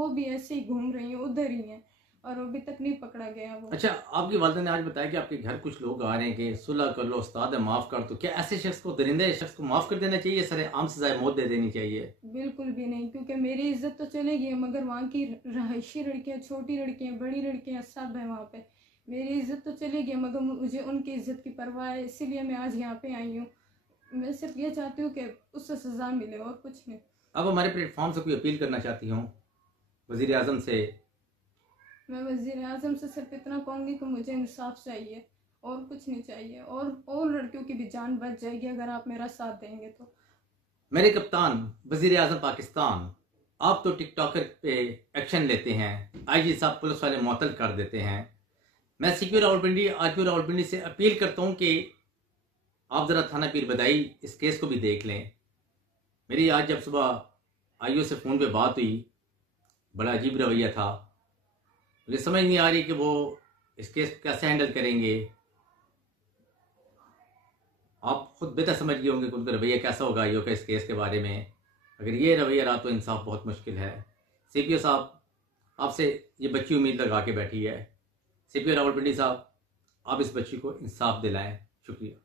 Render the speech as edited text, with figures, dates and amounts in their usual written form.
वो भी ऐसे ही घूम रही हैं, उधर ही हैं, और अभी तक नहीं पकड़ा गया वो। अच्छा, आपकी वालिदा ने आज बताया कि आपके घर कुछ लोग आ रहे हैं कि सुलह कर लो, उस्ताद है माफ कर दो। क्या ऐसे शख्स को, दरिंदे शख्स को माफ कर देना चाहिए, सरेआम सजाए मौत दे देनी चाहिए? बिल्कुल भी नहीं, क्योंकि मेरी इज्जत तो चलेगी मगर वहाँ की रहायशी लड़कियाँ, छोटी लड़कियाँ, बड़ी लड़कियाँ सब है वहाँ पे। मेरी इज्जत तो चलेगी मगर मुझे उनकी इज्जत की परवाह है, इसीलिए मैं आज यहाँ पे आई हूँ। मैं सिर्फ ये चाहती हूँ कि उससे सजा मिले और कुछ नहीं। अब हमारे प्लेटफॉर्म से कोई अपील करना चाहती हूँ वजीर आजम से? मैं वजीर आजम से सिर्फ इतना कहूँगी कि मुझे इंसाफ चाहिए और कुछ नहीं चाहिए, और लड़कियों की भी जान बच जाएगी अगर आप मेरा साथ देंगे तो। मेरे कप्तान वजीर आजम पाकिस्तान, आप तो टिकटॉकर पे एक्शन लेते हैं, आईजी साहब पुलिस वाले मुअत्तल कर देते हैं। मैं सीपीओ रावलपिंडी, आरपीओ रावलपिंडी से अपील करता हूँ कि आप ज़रा थाना पीर बदाई इस केस को भी देख लें। मेरी आज जब सुबह आईओ से फ़ोन पे बात हुई, बड़ा अजीब रवैया था। मुझे समझ नहीं आ रही कि वो इस केस को कैसे हैंडल करेंगे। आप खुद बेहतर समझ गए होंगे कि उनका रवैया कैसा होगा आईओ का इस केस के बारे में। अगर ये रवैया रहा तो इंसाफ बहुत मुश्किल है। सीपीओ साहब, आपसे ये बच्ची उम्मीद लगा के बैठी है। सीपीओ रावलपिंडी साहब, आप इस बच्ची को इंसाफ दिलाएं। शुक्रिया।